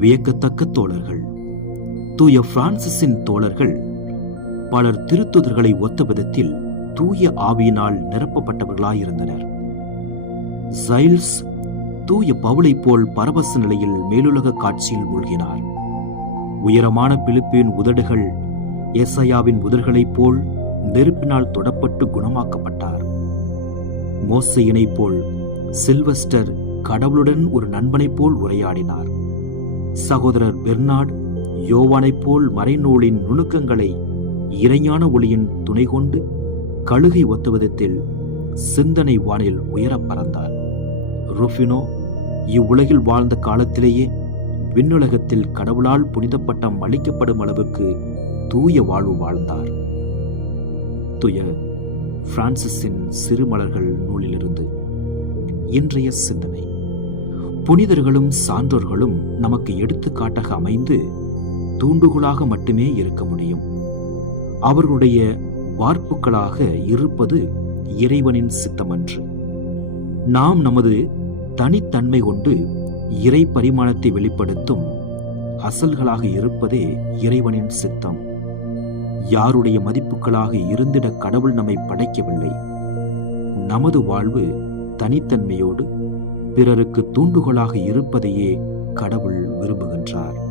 வியக்கத்தக்க தோழர்கள். தூய பிரான்சிஸின் தோழர்கள். பலர் திருத்துதர்களை ஒத்த விதத்தில் தூய ஆவியினால் நிரப்பப்பட்டவர்களாயிருந்தனர். ஜைல்ஸ் தூய பவுளை போல் பரவச நிலையில் மேலுலக காட்சியில் மூழ்கினார். உயரமான பிலிப்பின் உதடுகள் எசையாவின் உதடுகளைப் போல் நெருப்பினால் தொடப்பட்டு குணமாக்கப்பட்டார். மோசையினைப் போல் சில்வஸ்டர் கடவுளுடன் ஒரு நண்பனைப் போல் உரையாடினார். சகோதரர் பெர்னார்ட் யோவானைப் போல் மறைநூலின் நுணுக்கங்களை இறைஞான ஒளியின் துணை கொண்டு கழுகை ஒத்துவதத்தில் சிந்தனை வானில் உயரப் பறந்தார். ருஃபினோ இவ்வுலகில் வாழ்ந்த காலத்திலேயே விண்ணுலகத்தில் கடவுளால் புனித பட்டம் அளிக்கப்படும் அளவுக்கு தூய வாழ்வு வாழ்ந்தார். துய பிரான்சிஸின் சிறுமலர்கள் நூலிலிருந்து இன்றைய சிந்தனை. புனிதர்களும் சான்றோர்களும் நமக்கு எடுத்துக்காட்டாக அமைந்து தூண்டுகோலாக மட்டுமே இருக்க முடியும். அவர்களுடைய வார்ப்புகளாக இருப்பது இறைவனின் சித்தமன்று. நாம் நமது தனித்தன்மை கொண்டு இறை பரிமாணத்தை வெளிப்படுத்தும் அசல்களாக இருப்பதே இறைவனின் சித்தம். யாருடைய மதிப்புகளாக இருந்திட கடவுள் நம்மை படைக்கவில்லை. நமது வாழ்வு தனித்தன்மையோடு பிறருக்கு தூண்டுகோலாக இருப்பதையே கடவுள் விரும்புகின்றார்.